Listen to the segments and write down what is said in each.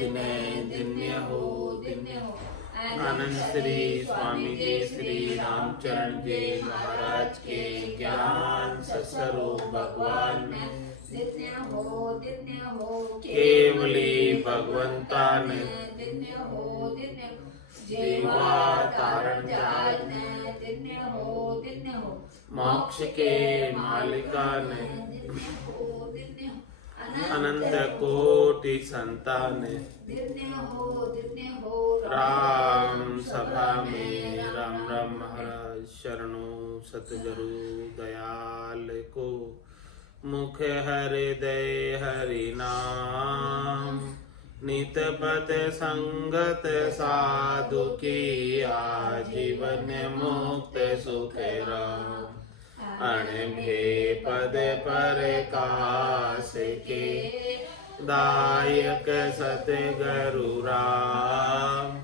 दिन्य हो। आनंद श्री स्वामी जी श्री रामचरण जी महाराज के ज्ञान सत्स्वरूप भगवान दिन्य हो केवली भगवंतान दिन्य हो जीवा तारण जाल दिन्य हो मोक्ष के मालिकान दिन्य हो अनंत कोटि संतान दिन्य हो राम सभा में राम राम महाराज शरणों सतगुरु दयाल को मुख हृदय हरि नाम नित पद संगत साधु की आजीवन मुक्त सुख राम अणभे पद पर कास के दायक सतगुरु राम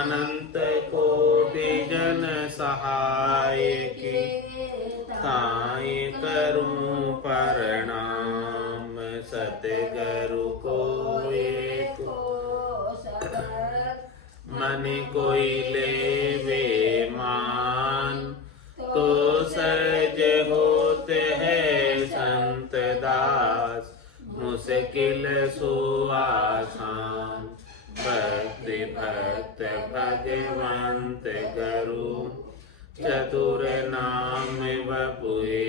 अनंत कोटि जन सहाय के ताय करूं प्रणाम सतगुरु को एक मन कोई लेवे मान तो सहज होते हैं संत दास मुश्किल सो आसान भक्ति भक्त भगवंत गुरु चतुर नाम बपुए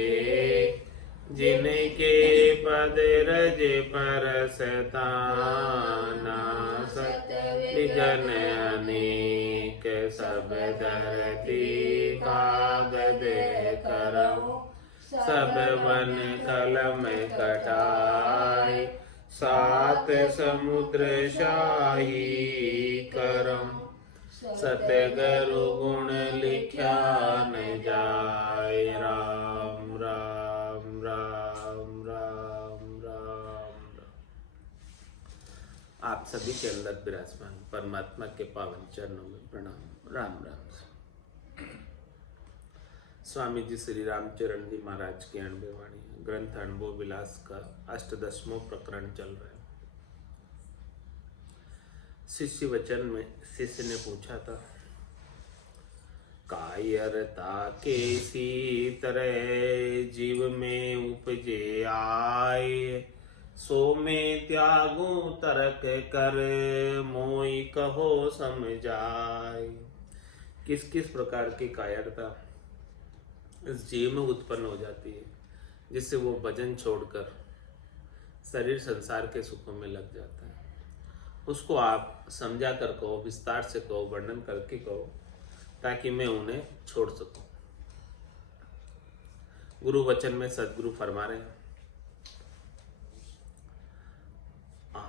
जिनके पद रज परसताना सत विघन अनेक सब धरती कागद करम सब वन कलम कटाई सात समुद्र शाही करम सतगुरु गुण लिख्या न जाय राम राम राम राम राम। आप सभी के अंदर विराजमान परमात्मा के पावन चरणों में प्रणाम। राम राम। स्वामी जी श्री रामचरण जी महाराज की 98 वाणी ग्रंथ अनुभव विलास का 88वां प्रकरण चल रहा है। शिष्य वचन में शिष्य ने पूछा था, कायरता कैसी तरह जीव में उपजे आए, सो में त्यागू तर्क कर मोई कहो समझाए। किस किस प्रकार की कायरता इस जीव में उत्पन्न हो जाती है, जिससे वो भजन छोड़कर शरीर संसार के सुखों में लग जाता है। उसको आप समझा कर कहो, विस्तार से कहो, वर्णन करके कहो, ताकि मैं उन्हें छोड़ सकूं। गुरु वचन में सदगुरु फरमा रहे हैं,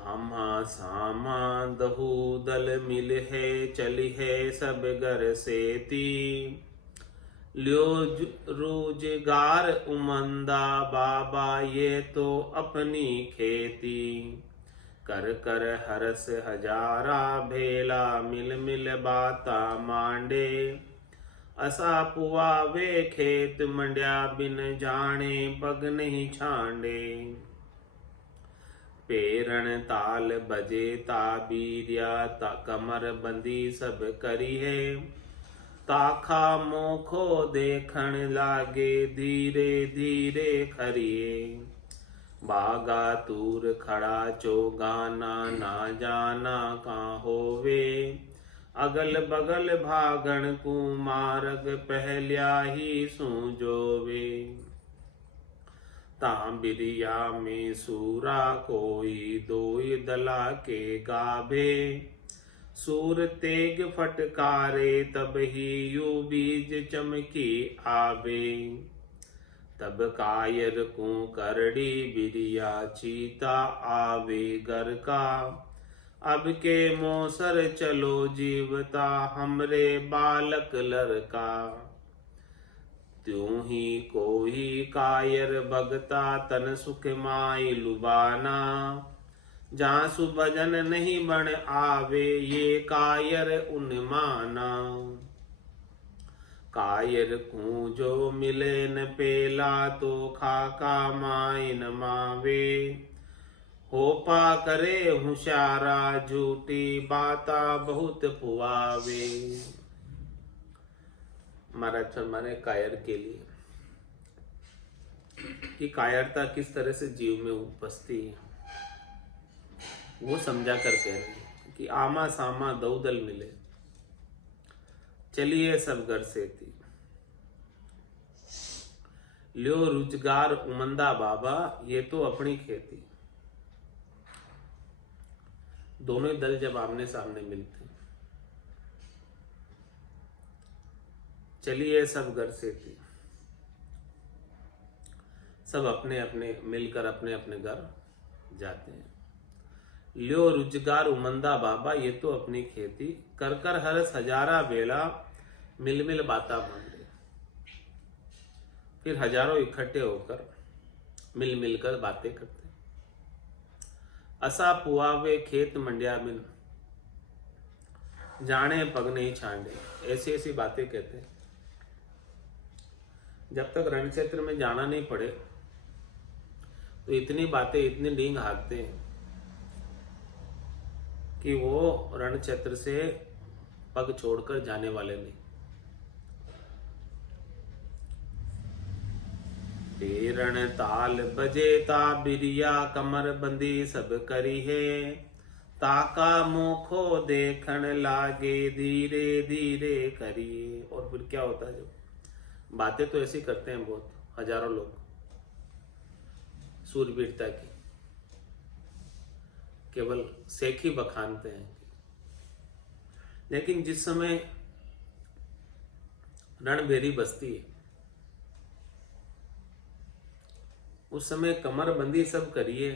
आमा सामा दहु दल मिल है चली है सब घर सेती, लियो रोजगार उमंदा बाबा ये तो अपनी खेती, कर कर हरस हजारा भेला मिल मिल बाता मांडे, असा पुआ वे खेत मंड्या बिन जाने पग नहीं छांडे, पेरण ताल बजे ताबीरिया ता कमर बंदी सब करी है, ताखा मोखो देखण लागे धीरे धीरे खरिए, बागा तूर खड़ा चौगाना ना जाना कहाँ होवे, अगल बगल भागण को मार्ग पहल्या ही सूझोवे, तांबिरिया में सूरा कोई दोई दला के गाभे, सूर तेग फटकारे तब ही यू बीज चमकी आवे, तब कायर को करड़ी बिरिया चीता आवे घर का, अब के मोसर चलो जीवता हमरे बालक लड़का, त्यों ही कोई कायर भगता तन सुख माई लुबाना, जहाँ सुभजन नहीं बन आवे ये कायर उन्माना, कायर को जो मिले न पेला तो खाका माइन मावे, होपा करे होशियारा झूठी बाता बहुत पुआवे। महाराज फरमाने कायर के लिए कि कायरता किस तरह से जीव में उपजती है वो समझा कर कह रहे हैं कि आमा सामा दौदल मिले चलिए सब घर से थी लियो रुजगार उमंदा बाबा ये तो अपनी खेती। दोनों ही दल जब आमने सामने मिलते चलिए सब घर से थी, सब अपने अपने मिलकर अपने अपने घर जाते हैं। लियो रुजगार उमंदा बाबा ये तो अपनी खेती कर कर हरस हजारा बेला मिल मिल बाता बांधे। फिर हजारों इकट्ठे होकर मिल मिलकर बातें करते। असा पुआवे खेत मंडिया बिन जाने पग नहीं छांडे, ऐसी ऐसी बातें कहते हैं। जब तक रण क्षेत्र में जाना नहीं पड़े तो इतनी बातें इतनी डींग हाकते हैं कि वो रण क्षेत्र से पग छोड़कर जाने वाले नहीं। रण ताल बजे ता बिरिया कमर बंदी सब करी है ताका मुखो देखन लागे धीरे धीरे करिए। और फिर क्या होता है, जो बातें तो ऐसी करते हैं बहुत हजारों लोग सूरवीरता की, केवल सेख ही बखानते हैं। लेकिन जिस समय रणभेरी बसती है उस समय कमर बंदी सब करिए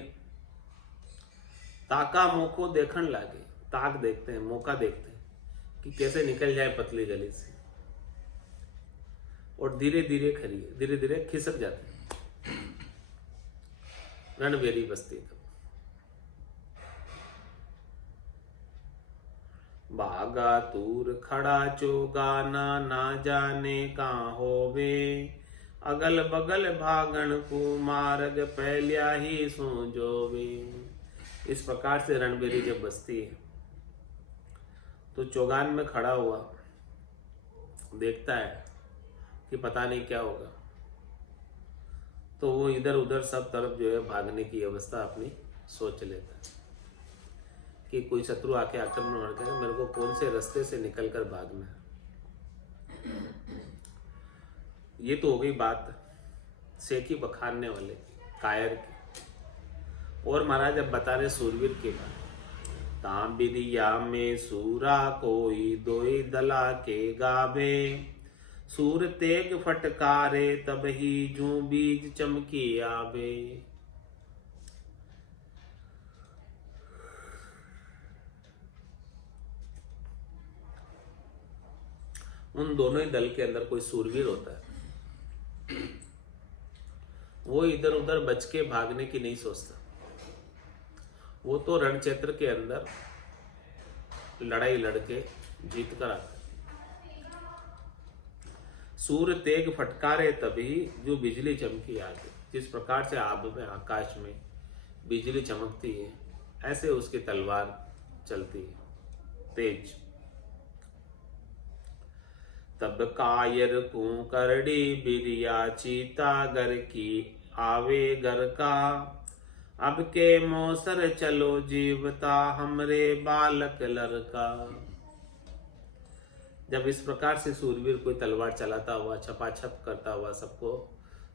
ताका मोको देखन लागे। ताक देखते हैं, मौका देखते हैं कि कैसे निकल जाए पतली गली से, और धीरे धीरे खरिए, धीरे धीरे खिसक जाते हैं। रणभेरी बसती तब बागा तूर खड़ा चोगाना ना जाने कहाँ होवे अगल बगल भागन को मार्ग पहलिया ही सो जोवे। इस प्रकार से रणभेरी जब बसती है तो चौगान में खड़ा हुआ देखता है कि पता नहीं क्या होगा, तो वो इधर उधर सब तरफ जो है भागने की अवस्था अपनी सोच लेता है कि कोई शत्रु आके आक्रमण कर मेरे को कौन से रास्ते से निकलकर भागना है। ये तो हो गई बात सेकी बखानने वाले कायर की। और महाराज अब बता रहे सूरवीर की बात। तांबिरिया में सूरा कोई दोई दला के गावे सूर तेग फटकारे तब ही जू बीज चमकी आवे। उन दोनों ही दल के अंदर कोई सूरवीर होता है, वो इधर उधर बच के भागने की नहीं सोचता। वो तो रण क्षेत्र के अंदर लड़ाई लड़के जीत कर आता है। सूर तेग फटकारे तभी जो बिजली चमकी आगे। जिस प्रकार से आब में आकाश में बिजली चमकती है ऐसे उसकी तलवार चलती है तेज। तब कायर को करड़ी बिरिया चीता घर की आवे घर का अब के मोसर चलो जीवता हमरे बालक लड़का। जब इस प्रकार से सूरवीर कोई तलवार चलाता हुआ छपाछप करता हुआ सबको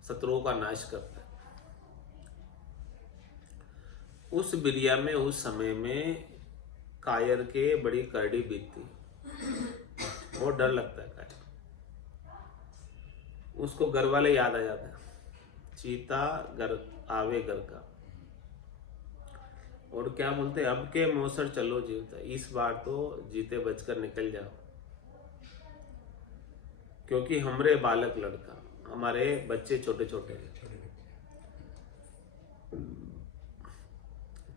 शत्रुओं का नाश करता है, उस बिरिया में उस समय में कायर के बड़ी करड़ी बीतती, बहुत डर लगता है कायर। उसको घर वाले याद आ जाते हैं, चीता घर आवे घर का। और क्या बोलते हैं, अब के मौसर चलो जीवता, इस बार तो जीते बचकर निकल जाओ क्योंकि हमरे बालक लड़का, हमारे बच्चे छोटे छोटे हैं।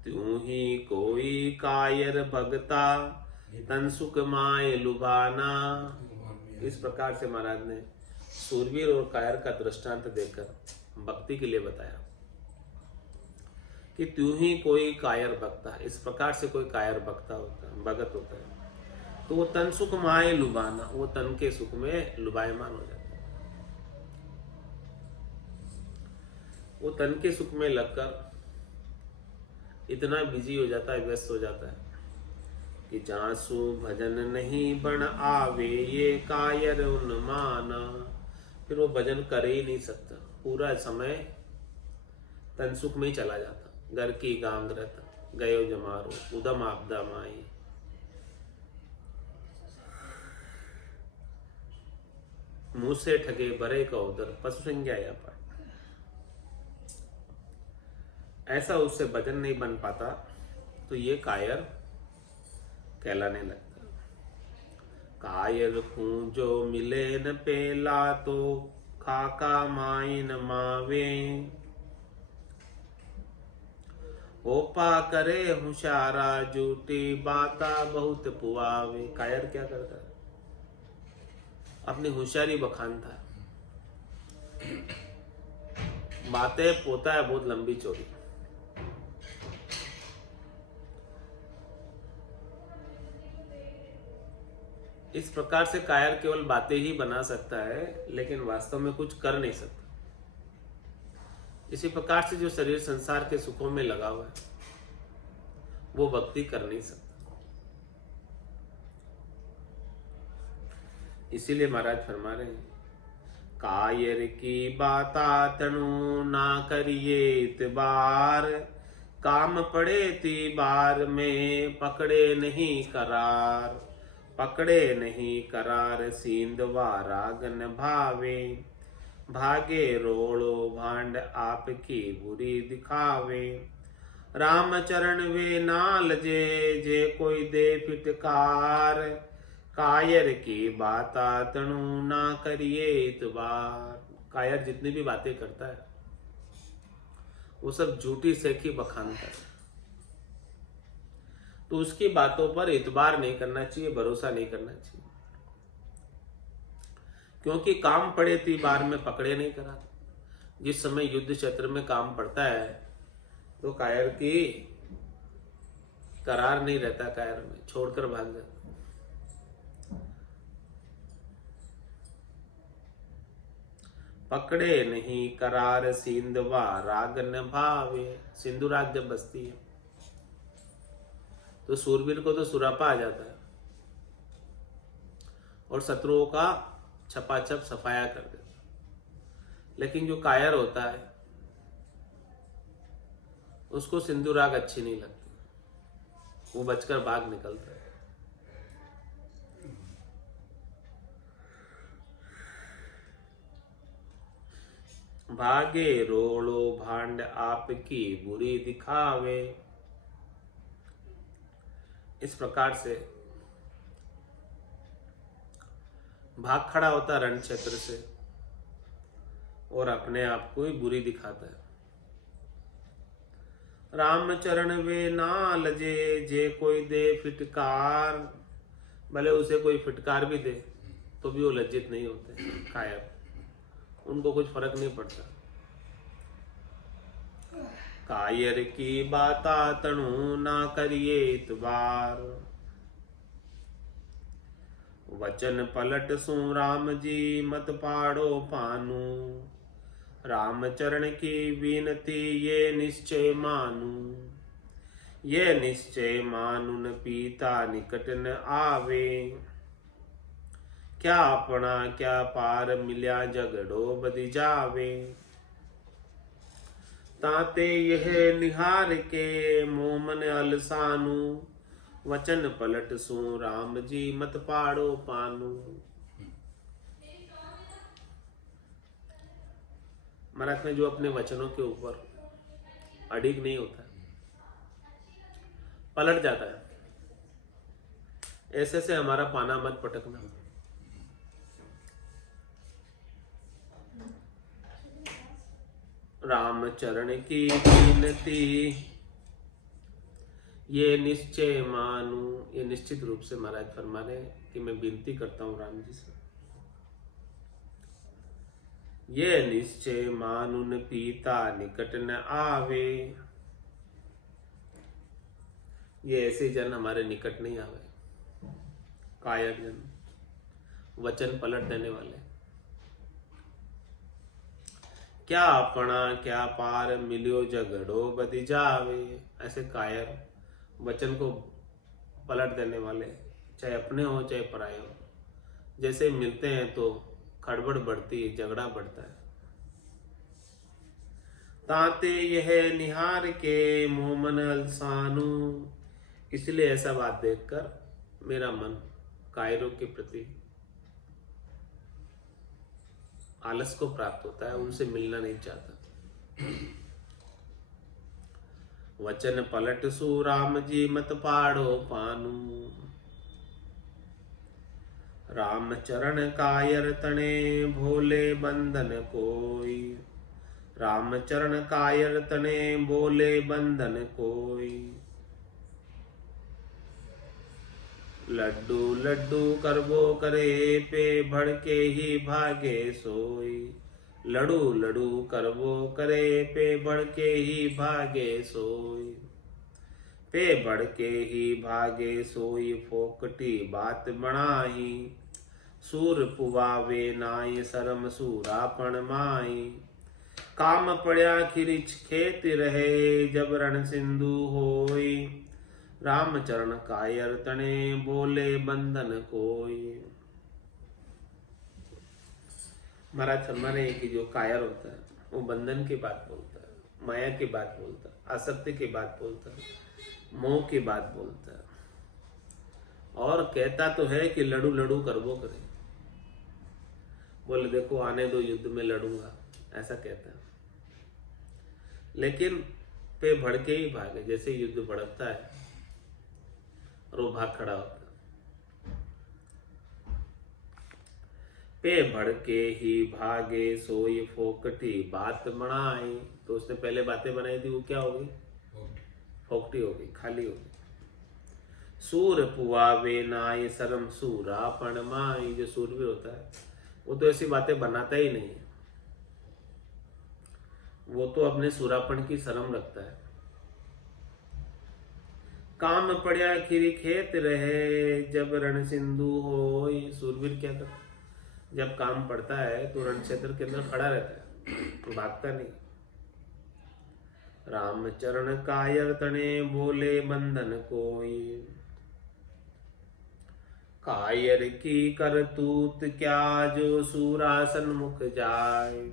त्यों ही कोई कायर भगता तन सुख माए लुभाना। इस प्रकार से महाराज ने सूरवीर और कायर का दृष्टांत देकर भक्ति के लिए बताया कि तू ही कोई कायर भक्ता, इस प्रकार से कोई कायर भक्ता होता है, भगत होता है, तो वो तन सुख माए लुभाना, वो तन के सुख में लुभायमान हो जाता है। वो तन के सुख में लगकर इतना बिजी हो जाता है, व्यस्त हो जाता है कि जासु भजन नहीं बन आवे, ये कायर उन्माना। फिर वो भजन कर ही नहीं सकता, पूरा समय तन सुख में ही चला जाता। घर की गांगरत गयो जमारो, उदम आपदा माई। मुंह से ठगे बरे का उदर, पशु संज्ञा या पाठ। ऐसा उससे भजन नहीं बन पाता, तो ये कायर कहलाने लगता। कायर हूं जो मिले न पेला, तो खाका माई न मावे। ओपा करे होशारा, झूठी बाता बहुत पुआवे। कायर क्या करता है? अपनी होशियारी बखानता है, बातें पोता है बहुत लंबी चौड़ी। इस प्रकार से कायर केवल बातें ही बना सकता है, लेकिन वास्तव में कुछ कर नहीं सकता। इसी प्रकार से जो शरीर संसार के सुखों में लगा हुआ है, वो भक्ति कर नहीं सकता। इसीलिए महाराज फरमा रहे हैं, कायर की बाता तनु ना करिए इतबार, काम पड़े ती बार में पकड़े नहीं करार। पकड़े नहीं करार, सींधवा रागन भावे। भागे रोड़ो भांड आपकी बुरी दिखावे। राम चरण वे नाल जे कोई दे फिटकार। कायर की बाता तनु ना करिए इतबार। कायर जितनी भी बातें करता है, वो सब झूठी सेखी बखानता है, तो उसकी बातों पर इतबार नहीं करना चाहिए, भरोसा नहीं करना चाहिए। क्योंकि काम पड़े ती बार में पकड़े नहीं करा। जिस समय युद्ध क्षेत्र में काम पड़ता है, तो कायर की करार नहीं रहता, कायर में छोड़कर भाग जाता। पकड़े नहीं करार, सिंधवा राग न भावे। सिंधु राग जब बजती है, तो सूरवीर को तो सुरापा आ जाता है और शत्रुओं का छपाछप सफाया कर देता। लेकिन जो कायर होता है, उसको सिंधु राग अच्छी नहीं लगती, वो बचकर भाग निकलता है। भागे रोड़ो भांड आपकी बुरी दिखावे। इस प्रकार से भाग खड़ा होता रण क्षेत्र से और अपने आप को ही बुरी दिखाता है। राम चरण वे ना लजे, जे कोई दे फिटकार। भले उसे कोई फिटकार भी दे, तो भी वो लज्जित नहीं होते कायर, उनको कुछ फर्क नहीं पड़ता। कायर की बाता तनु ना करिए इतबार। वचन पलट सु राम जी मत पाड़ो पानू। राम चरण की विनती ये निश्चय मानू। ये निश्चय मानुन पीता निकट न आवे। क्या अपना क्या पार मिल्या झगड़ो बदि जावे। ताते यह निहार के मोमन अलसानू। वचन पलट सु राम जी मत पाड़ो पानू। महाराज में जो अपने वचनों के ऊपर अडिग नहीं होता, पलट जाता है, ऐसे से हमारा पाना मत पटकना। राम चरण की विनती ये निश्चय मानू। ये निश्चित रूप से महाराज फरमा रहे कि मैं विनती करता हूं राम जी से। ये निश्चय मानुन पीता निकट न आवे। ये ऐसे जन हमारे निकट नहीं आवे। कायर जन, वचन पलट देने वाले। क्या अपना क्या पार मिलियो झगड़ो बदि जावे। ऐसे कायर, वचन को पलट देने वाले, चाहे अपने हो चाहे पराये हो। जैसे मिलते हैं तो खड़बड़ बढ़ती है, झगड़ा बढ़ता है। ताते यह निहार के मोमन अलसानू। इसलिए ऐसा बात देखकर मेरा मन कायरों के प्रति आलस को प्राप्त होता है, उनसे मिलना नहीं चाहता। वचन पलट सु राम जी मत पाड़ो पानू। राम चरण कायर तने भोले बंधन कोई। राम चरण कायर तने बोले बंधन कोई। लड्डू लड्डू करबो करे पे भड़के ही भागे सोई। लड़ू लड़ू करबो करे पे भड़के ही भागे सोई। पे भड़के ही भागे सोई फोकटी बात बनाई। सूर पुवावे नाई शरम सूरापण माई। काम पड़या खिरिच खेत रहे जब रण सिंधु होई। राम चरण कायर तने बोले बंधन कोई। महाराज फरमाने कि जो कायर होता है वो बंधन की बात बोलता है, माया की बात बोलता है, आसक्ति की बात बोलता है, मोह की बात बोलता है, और कहता तो है कि लड़ू लड़ू करबो करे। बोले देखो आने दो, युद्ध में लड़ूंगा, ऐसा कहता है। लेकिन पे भड़के ही भागे। जैसे युद्ध भड़कता है और वो भाग खड़ा होता है। पे भड़के ही भागे सोई फोकटी बात बनाई। तो उसने पहले बातें बनाई थी, वो क्या हो गई? फोकटी हो गई, खाली हो गई। सूर पुआवे नाई शरम सूरापण माई। जो सूरवीर होता है वो तो ऐसी बातें बनाता ही नहीं है, वो तो अपने सूरापण की शर्म रखता है। काम पड़या खिरी खेत रहे जब रण सिंधु होई। सूरवीर क्या करता? जब काम पड़ता है तो रण क्षेत्र के अंदर खड़ा रहता है, भागता नहीं। राम चरण कायर तने बोले बंधन कोई। कायर की करतूत क्या जो सूरासन मुख जाए।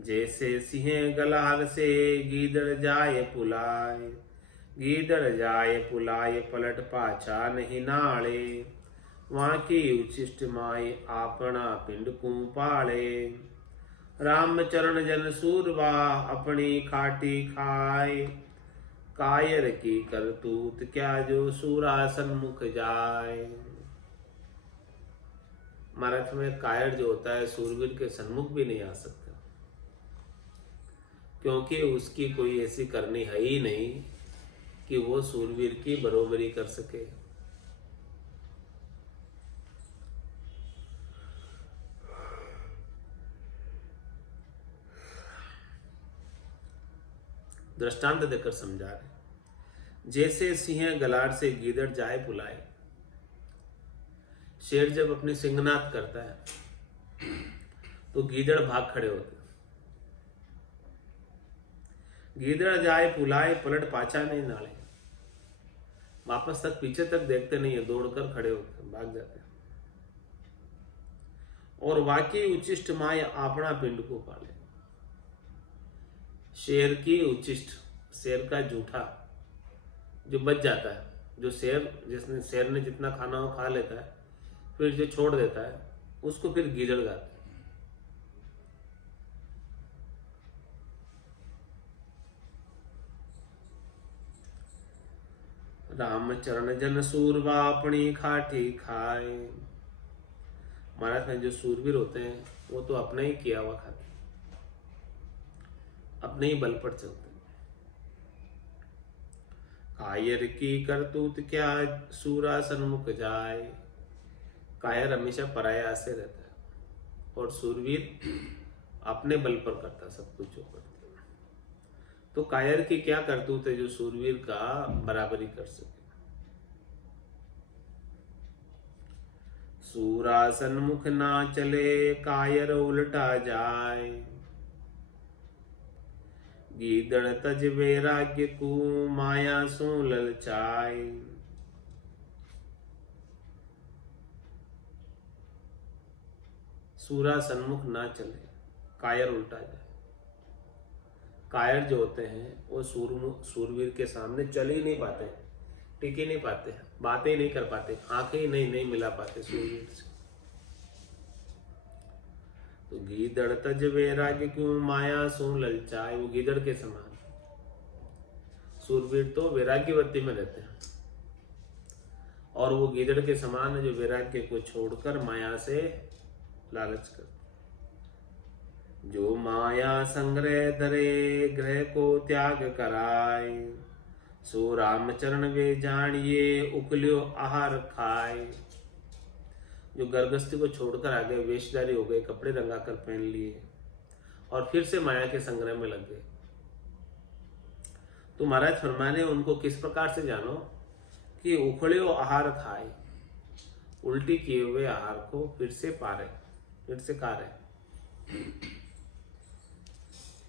जैसे सिंह गलार से गीदड़ जाए पुलाए। गीदड़ जाए पुलाए पलट पाछा नहीं नाले। वहां की उचिष्ट माई आपना पिंड को पाले। राम चरण जन सूरबा अपनी खाटी खाए। कायर की करतूत क्या जो सूरासन मुख जाए। महाराज में कायर जो होता है सूरवीर के सन्मुख भी नहीं आ सकता, क्योंकि उसकी कोई ऐसी करनी है ही नहीं कि वो सूरवीर की बरोबरी कर सके। दृष्टांत देकर समझा रहे। जैसे सिंह गलार से गीदड़ जाए बुलाए। शेर जब अपनी सिंहनाद करता है तो गीदड़ भाग खड़े होते। गीदड़ जाए पुलाए पलट पाछा नहीं नाले। वापस तक पीछे तक देखते नहीं है, दौड़कर खड़े होते, भाग जाते हैं। और वाकई उचिष्ट माय आपना पिंड को पाले। शेर की उचिष्ट, शेर का जूठा जो बच जाता है, जो जिसने शेर ने जितना खाना हो खा लेता है, फिर जो छोड़ देता है उसको फिर गीदड़ गाते हैं। राम चरण जन सूरबा अपनी खाटी खाए। महाराज में जो सूरवीर होते हैं वो तो अपना ही किया हुआ खाते, अपने ही बल पर चलते। कायर की करतूत क्या सूरा सन्मुख जाए। कायर हमेशा पराया से रहता है और सूरवीर अपने बल पर करता सब कुछ जो करता है। तो कायर की क्या करतूत है जो सूरवीर का बराबरी कर सके। सूरा सन्मुख ना चले, कायर उल्टा जाए। गीदड़ तज वैराग्य को, माया सो ललचाए। सूरा सन्मुख ना चले, कायर उल्टा जाए। कायर जो होते हैं वो सूरवीर के सामने चल ही नहीं पाते, टिक ही नहीं पाते, बातें ही नहीं कर पाते, आंखें ही नहीं मिला पाते सूरवीर से। तो गीदड़ तज वैराग्य क्यों, माया सो ललचाए। वो गीदड़ के समान, सूरवीर तो वैराग्यवृत्ति में रहते हैं, और वो गीदड़ के समान है जो वैराग्य को छोड़कर माया से लालच कर। जो माया संग्रह धरे, ग्रह को त्याग कराए। सो रामचरण वे जानिए, उकलियो आहार खाए। जो गर्भस्थी को छोड़कर आ गए, वेशधारी हो गए, कपड़े रंगाकर पहन लिए और फिर से माया के संग्रह में लग गए, तो महाराज फरमाने उनको किस प्रकार से जानो कि उखड़ियो आहार खाए, उल्टी किए हुए आहार को फिर से पा रहे, फिर से खा रहे।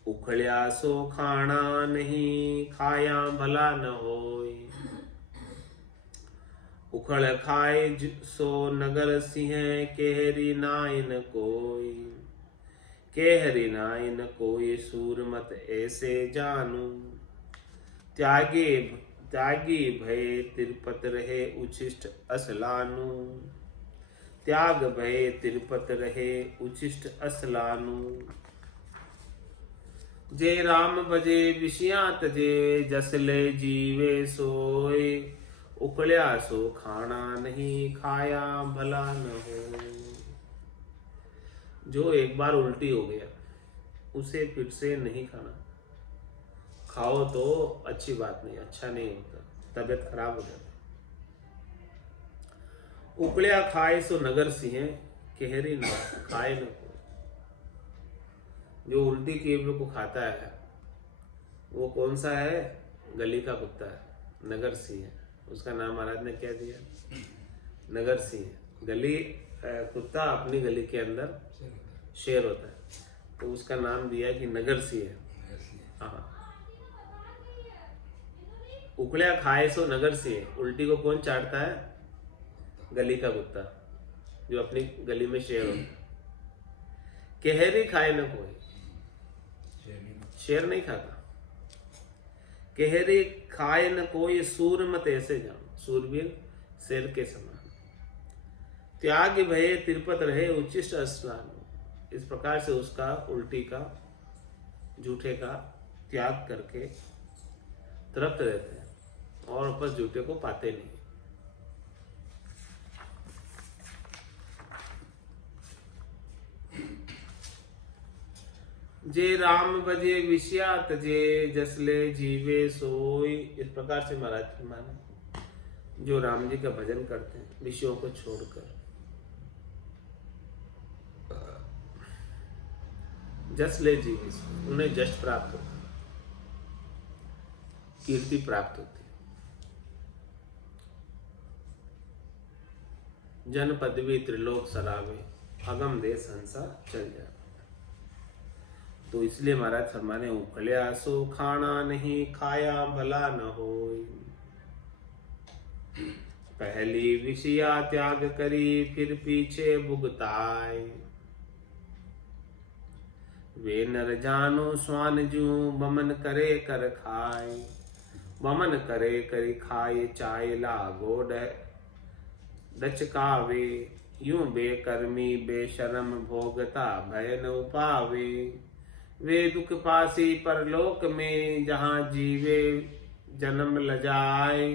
उखड़िया सो खाना नहीं, खाया भला न होय। उखड़ खाए सो नगर सिंह, केहरी नाइन कोई। केहरी नाइन कोई, सूरमत ऐसे जानू। त्यागी भय तिरपत रहे, उच्छिष्ट असलानु। त्याग भय तिरपत रहे, उच्छिष्ट असलानु। जे राम भजे विषया तजे, जसले जीवे सोए। उकड़िया सो खाना नहीं, खाया भला न हो। जो एक बार उल्टी हो गया उसे फिर से नहीं खाना। खाओ तो अच्छी बात नहीं, अच्छा नहीं होता, तबीयत खराब हो जाती। उकड़िया खाए सो नगर सिंह, केहरी ना खाए न को। जो उल्टी किए हुए को खाता है वो कौन सा है? गली का कुत्ता है, नगर सिंह है। उसका नाम महाराज ने क्या दिया? नगर सिंह। गली कुत्ता अपनी गली के अंदर शेर होता है, तो उसका नाम दिया कि नगर सिंह है। हाँ, उकड़िया खाए सो नगर सिंह। उल्टी को कौन चाटता है? गली का कुत्ता, जो अपनी गली में शेर होता है। केहरी खाए न कोई, शेर नहीं खाता। केहरी खाए न कोई, सूरमत ऐसे जानो। सूरवीर शेर के समान। त्याग भय तिरपत रहे, उच्छिष्ट असलानु। इस प्रकार से उसका उल्टी का, झूठे का त्याग करके तृप्त रहते हैं और वापस झूठे को पाते नहीं। जे राम भजे विषया तजे, जसले जीवे सोई। इस प्रकार से महाराज की माने जो राम जी का भजन करते हैं विषयों को छोड़कर, जसले जीवे सोई, उन्हें जश प्राप्त होता, कीर्ति प्राप्त होती। जन पदवी त्रिलोक सरावे, अगम देश हंसा चल जाए। तो इसलिए महाराज फरमाने उखड़िया सो खाना नहीं, खाया भला न होय। पहली विषया त्याग करी, फिर पीछे भुगताए। वे नर जानो स्वान जू, बमन करे कर खाए। बमन करे करी खाए, चाय लागो डचकावे। यूं बेकर्मी बेशरम, भोगता भय न उपावे। वे दुख पासी परलोक में, जहाँ जीवे जन्म लजाए।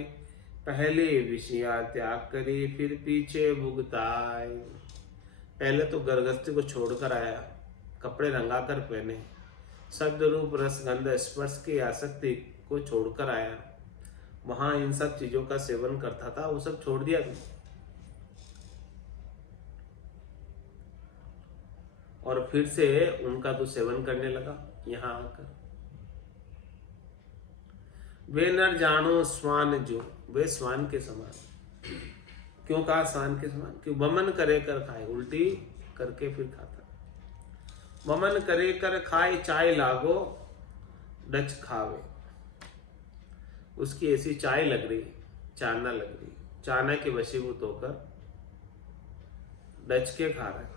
पहले विषया त्याग करी, फिर पीछे भुगताए। पहले तो गर्भस्थी को छोड़कर आया, कपड़े रंगाकर पहने, शब्द रूप रस गंध स्पर्श की आसक्ति को छोड़कर आया। वहां इन सब चीजों का सेवन करता था, वो सब छोड़ दिया और फिर से उनका तो सेवन करने लगा यहाँ आकर। वे नर जानो स्वान जो, वे स्वान के समान। क्यों कहा स्वान के समान? क्यों वमन करे कर खाए, उल्टी करके फिर खाता। वमन करे कर खाए चाय लागो डच खावे। उसकी ऐसी चाय लग रही, चाना लग रही, चाना के वशीभूत होकर डच के खा रहे।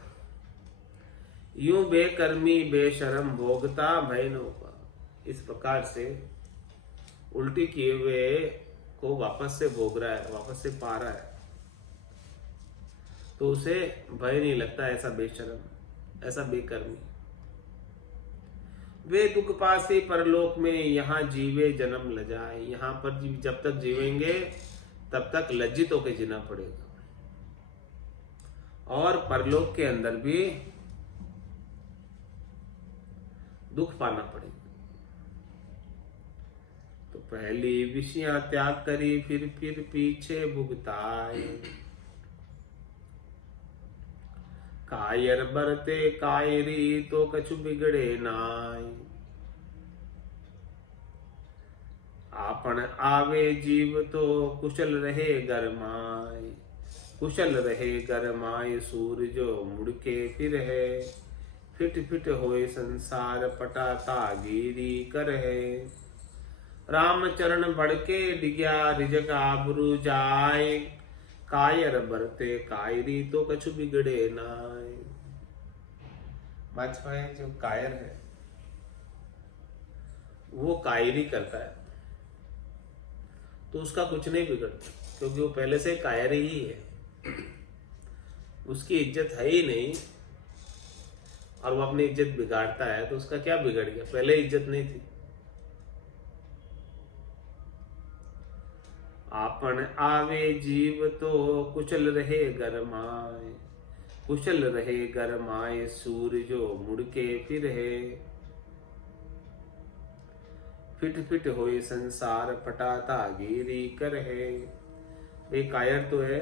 यूं बेकर्मी बेशरम भोगता भय न उपा। इस प्रकार से उल्टी किए हुए को वापस से भोग रहा है, वापस से पा रहा है, तो उसे भय नहीं लगता। ऐसा बेशरम, ऐसा बेकर्मी। वे दुख पासे परलोक में, यहाँ जीवे जन्म ल जाए। यहाँ पर जब तक जीवेंगे तब तक लज्जित होकर जीना पड़ेगा, और परलोक के अंदर भी दुख पाना पड़ेगा। तो पहली विषयां त्याग करी, फिर पीछे भुगताए। कायर बरते कायरी, तो कछु बिगड़े नाय। आपन आवे जीव, तो कुशल रहे गरमाय। कुशल रहे गरमाय, सूरजो मुड़के फिर है। फिट फिट होए संसार, पटा तागिरी कर है। राम चरण बढ़के डिग्या, रिजक आबरू जाय। कायर बरते कायरी, तो कछु बिगड़े नाय। बादशाह जो कायर है वो कायरी करता है तो उसका कुछ नहीं बिगड़ता, क्योंकि वो पहले से कायर ही है। उसकी इज्जत है ही नहीं, और वो अपनी इज्जत बिगाड़ता है, तो उसका क्या बिगड़ गया? पहले इज्जत नहीं थी। आपन आवे जीव, तो कुशल रहे गरमाए। कुशल रहे गरमाए, सूरजो मुड़के फिर है। फिट फिट होए संसार, पटाता गिरी कर है। वे कायर तो है,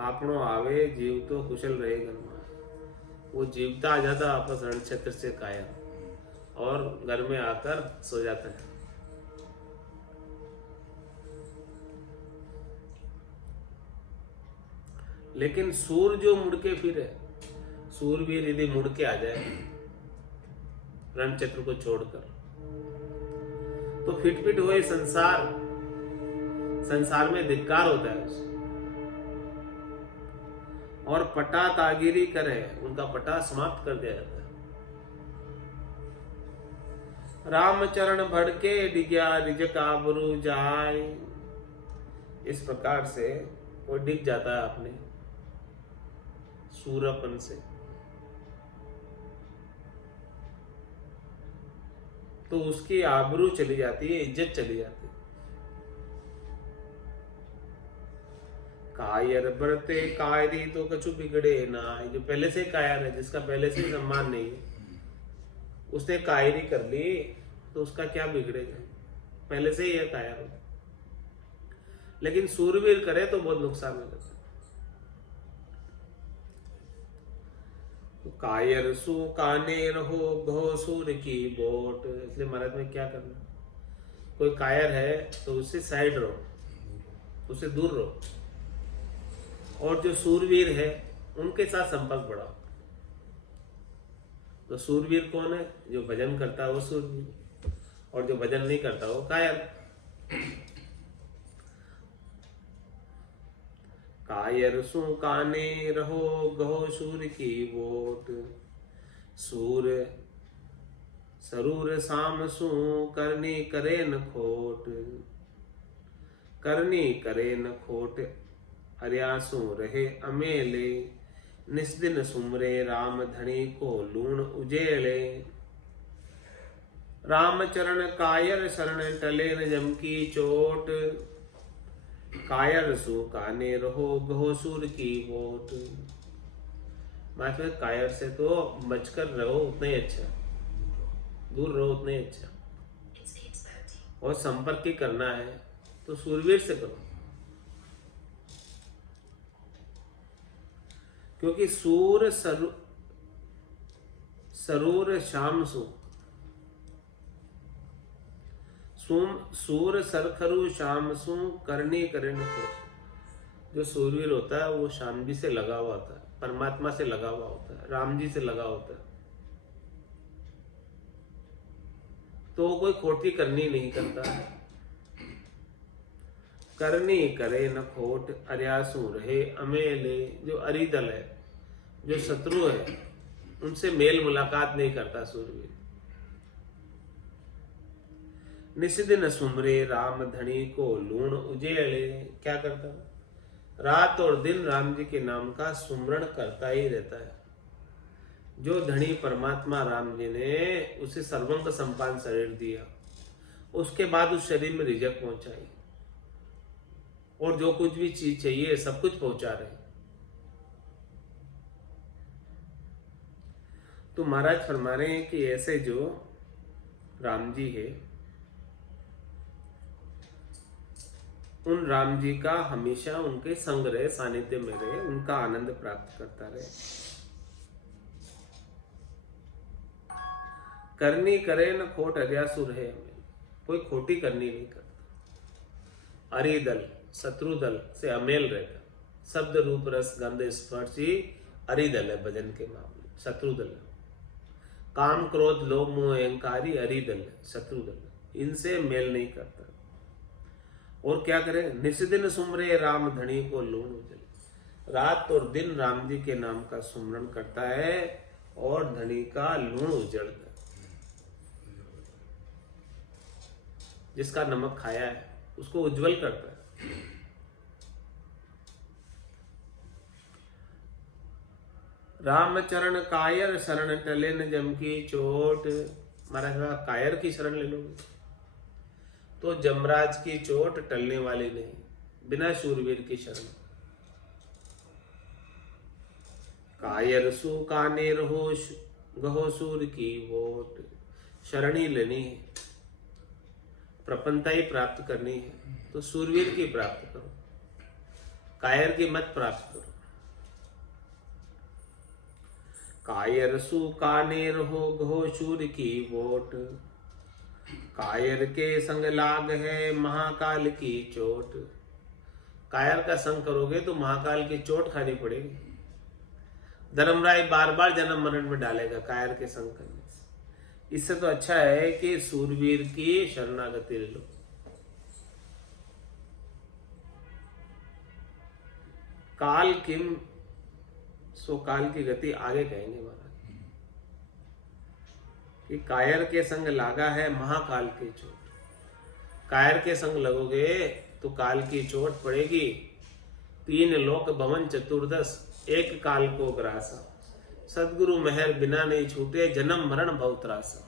आपनो आवे जीव, तो कुशल रहे गरमाए। वो जीवता आ जाता आपस रण क्षेत्र से कायर, और घर में आकर सो जाता है। लेकिन सूर जो मुड़ के फिरे, सूरवीर यदि मुड़ के आ जाए रण क्षेत्र को छोड़कर, तो फिट फिट हुए संसार, संसार में धिक्कार होता है उसे, और पटा तागिरी करे, उनका पटा समाप्त कर दिया जाता है। रामचरण भड़के डिग्या, रिजक आबरू जाय। इस प्रकार से वो डिग जाता है अपने सूरपन से, तो उसकी आबरू चली जाती है, इज्जत चली जाती है। कायर बरते कायरी, तो कछु बिगड़े ना। जो पहले से कायर है, जिसका पहले से सम्मान नहीं है, उसने कायरी कर ली, तो उसका क्या बिगड़ेगा? पहले से ही है कायर। लेकिन सूरवीर करे तो बहुत नुकसान हो जाता है। कायर सु काने रहो, घोसूर की बोट। इसलिए महाराज में क्या करना, कोई कायर है तो उससे साइड रहो, उससे दूर रहो, और जो सूरवीर है उनके साथ संपर्क बढ़ाओ। तो सूरवीर कौन है? जो भजन करता है वो सूरवीर, और जो भजन नहीं करता वो कायर। कायर सु काने रहो, गहो सूर की वोट। सूर सरूर साम सु, करनी करे न खोट। करनी करे न खोट, हरियासु रहे अमेले। निस्दिन सुमरे राम धनी को, लूण उजेले। राम चरण कायर शरण, टले न जम की चोट। कायर सु काने रहो, घोसूर की वोट। मतलब कायर से तो बचकर रहो, उतना ही अच्छा, दूर रहो उतना ही अच्छा। और संपर्क ही करना है तो सूरवीर से करो, क्योंकि सूर सरूर शाम सु, सूर सरखरु श्याम सु करनी करे न को। जो सूरवीर होता है वो श्याम जी से लगा हुआ होता है, परमात्मा से लगा हुआ होता है, राम जी से लगा होता है, तो वो कोई खोटी करनी नहीं करता है। करनी करे न खोट अर्यासु रहे अमेले। जो अरिदल है, जो शत्रु है, उनसे मेल मुलाकात नहीं करता सूरवीर। निस्दिन सुमरे राम धनी को लूण उजेले। क्या करता है? रात और दिन राम जी के नाम का सुमरण करता ही रहता है। जो धनी परमात्मा राम जी ने उसे सर्वंग संपान शरीर दिया, उसके बाद उस शरीर में रिजक पहुंचाई, और जो कुछ भी चीज चाहिए सब कुछ पहुंचा रहे। तो महाराज फरमा रहे हैं कि ऐसे जो राम जी है, उन राम जी का हमेशा उनके संग रहे, सानिध्य में रहे, उनका आनंद प्राप्त करता रहे। करनी करे न खोट अर्यासु रहे हमें। कोई खोटी करनी नहीं करता। अरिदल शत्रु दल से अमेल रहता। शब्द रूप रस गंध स्पर्श ही अरिदल है भजन के मामले, शत्रु दल है। काम क्रोध लोभ मोह अहंकारी अरिदल है, शत्रु दल है। इनसे मेल नहीं करता। और क्या करे? निस्दिन सुमरे राम धनी को लूण उजले। रात और दिन राम जी के नाम का सुमरण करता है और धनी का लूण उजड़ता है। जिसका नमक खाया है उसको उज्जवल करता है। राम चरण कायर शरण टले न जम की चोट। महाराज कायर की शरण ले लोगे तो जमराज की चोट टलने वाली नहीं, बिना शूरवीर की शरण। कायर सु कानेर होश गहो सूर की वोट। शरणी लेनी है, प्रपन्नता ही प्राप्त करनी है तो शूरवीर की प्राप्त करो, कायर की मत प्राप्त करो। कायर सु कानेर हो गहो शूर की वोट। कायर के संग लाग है महाकाल की चोट। कायर का संग करोगे तो महाकाल की चोट खानी पड़ेगी। धर्मराय बार बार जन्म मरण में डालेगा कायर के संग करने से। इससे तो अच्छा है कि सूरवीर की शरणागति ले लो। काल किम सो काल की गति आगे कहेंगे महाराज कि कायर के संग लागा है महाकाल की चोट। कायर के संग लगोगे तो काल की चोट पड़ेगी। 3 लोक भवन चतुर्दश एक काल को ग्रासा। सदगुरु मेहर बिना नहीं छूटे जन्म मरण भव त्रासा।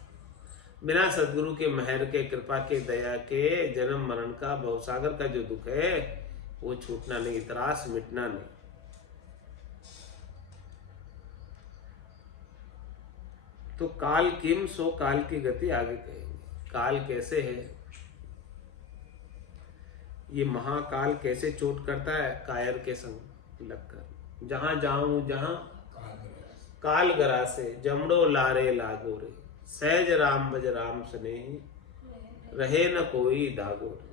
बिना सदगुरु के मेहर के कृपा के दया के जन्म मरण का भवसागर का जो दुख है वो छूटना नहीं, त्रास मिटना नहीं। तो काल किम सो काल की गति आगे कहेंगे। काल कैसे है, ये महाकाल कैसे चोट करता है? कायर के संग लगकर। जहां जाऊं जहां काल गरा से जमड़ो लारे लागो रे। सहज राम बज राम स्नेही रहे न कोई दागो रे।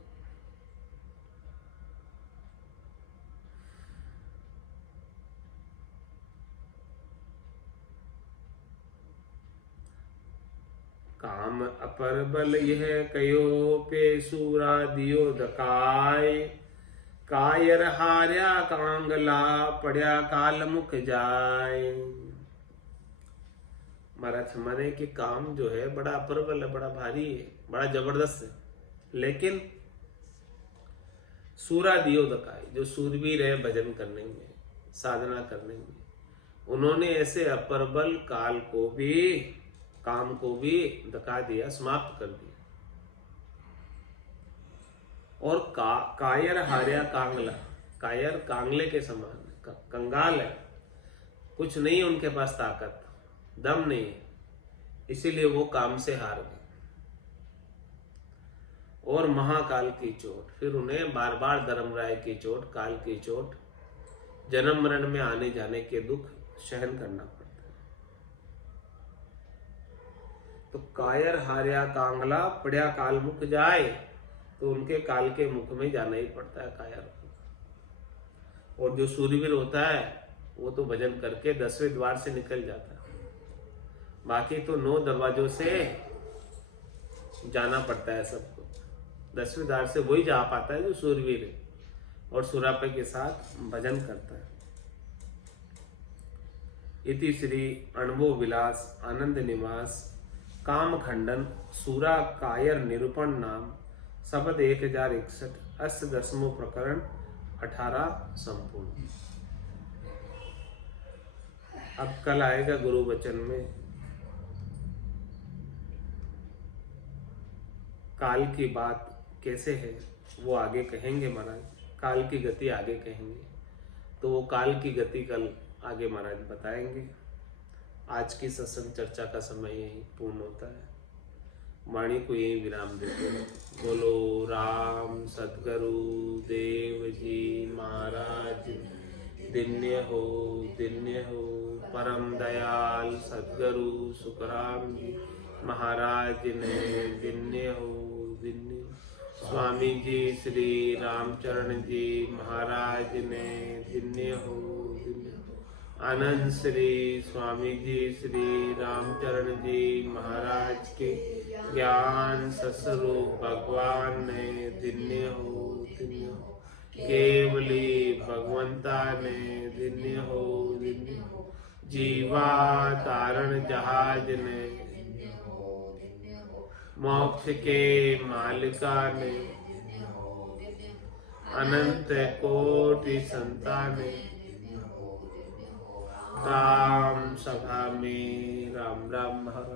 काम अपर बल यह कयो पे सूरा दियो दकाय। कायर हार्या कांगला पड़या काल मुख जाय। महाराज माने कि काम जो है बड़ा अपर बल है, बड़ा भारी है, बड़ा जबरदस्त है, लेकिन सूरा दियो दकाय, जो सूरवीर है भजन करने में, साधना करने में, उन्होंने ऐसे अपर बल काल को भी, काम को भी दका दिया, समाप्त कर दिया। और कायर हार्या कांगला, कायर कांगले के समान, कंगाल है, कुछ नहीं उनके पास ताकत, दम नहीं है, इसीलिए वो काम से हार गए। और महाकाल की चोट, फिर उन्हें बार बार धर्मराय की चोट, काल की चोट, जन्म मरण में आने जाने के दुख सहन करना पड़ता है। तो कायर हार्या कांगला पड़या काल मुख जाए, तो उनके काल के मुख में जाना ही पड़ता है कायर को। और जो सूरवीर होता है वो तो भजन करके 10वें द्वार से निकल जाता है, बाकी तो 9 दरवाजों से जाना पड़ता है सबको। 10वें द्वार से वही जा पाता है जो सूरवीर है और सुरापे के साथ भजन करता है। इति श्री अणुभव विलास आनंद निवास काम खंडन सूरा कायर निरूपण नाम शब्द 1061 अष्टदशमो प्रकरण 18 संपूर्ण। अब कल आएगा गुरु वचन में काल की बात कैसे है वो आगे कहेंगे महाराज, काल की गति आगे कहेंगे, तो वो काल की गति कल आगे महाराज बताएंगे। आज की सत्संग चर्चा का समय यही पूर्ण होता है। वाणी को यही विराम देते हैं। बोलो राम सतगुरु देव जी महाराज दिन्य हो परम दयाल सतगुरु सुखराम जी महाराज ने दिन्य हो। स्वामी जी श्री रामचरण जी महाराज ने दिन्य हो। आनंद श्री स्वामी जी श्री रामचरण जी महाराज के ज्ञान सस्वरूप भगवान ने दिन्य हो। केवली भगवंता ने दिन्य हो। जीवा तारण जहाज ने मोक्ष के मालिका ने अनंत कोटि संताने राम सभा में राम राम हर